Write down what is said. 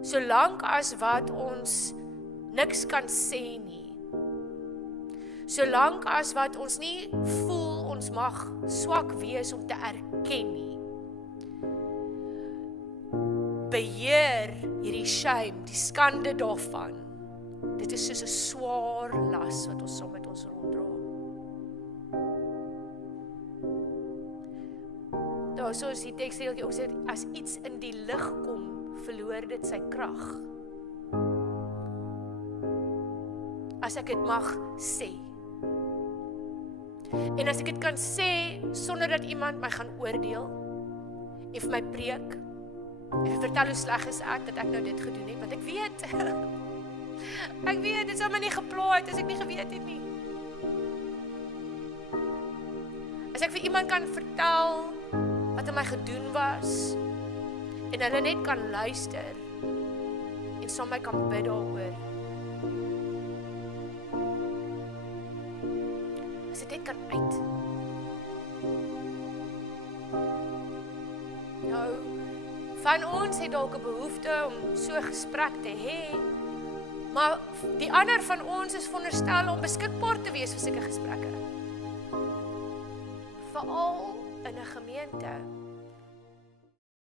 Solank as wat ons niks kan sê nie. Solank as wat ons nie voel ons mag swak wees om te erken nie. Beheer hierdie shame, die skande daarvan. Dit is soos 'n swaar las wat ons saam met ons ronddra. Daar soos die teksdeeltjie ook sê, as iets in die lig kom, verloor dit sy krag. As ek dit mag sê. En as ek dit kan sê, sonder dat iemand my gaan oordeel, en vir my preek, en vertel hoe sleg is ek, dat ek nou dit gedoen het, want ek weet, ek weet, dit sal my nie gepla het, as ek nie geweet het nie. As ek vir iemand kan vertel, wat aan my gedoen was, en hulle net kan luister, en saam my kan bid daaroor. As dit net kan uit. Nou, van ons het dalk 'n behoefte om so 'n gesprek te hê, maar die ander van ons is veronderstel om beskikbaar te wees vir sulke gesprekke. Veral in 'n gemeente.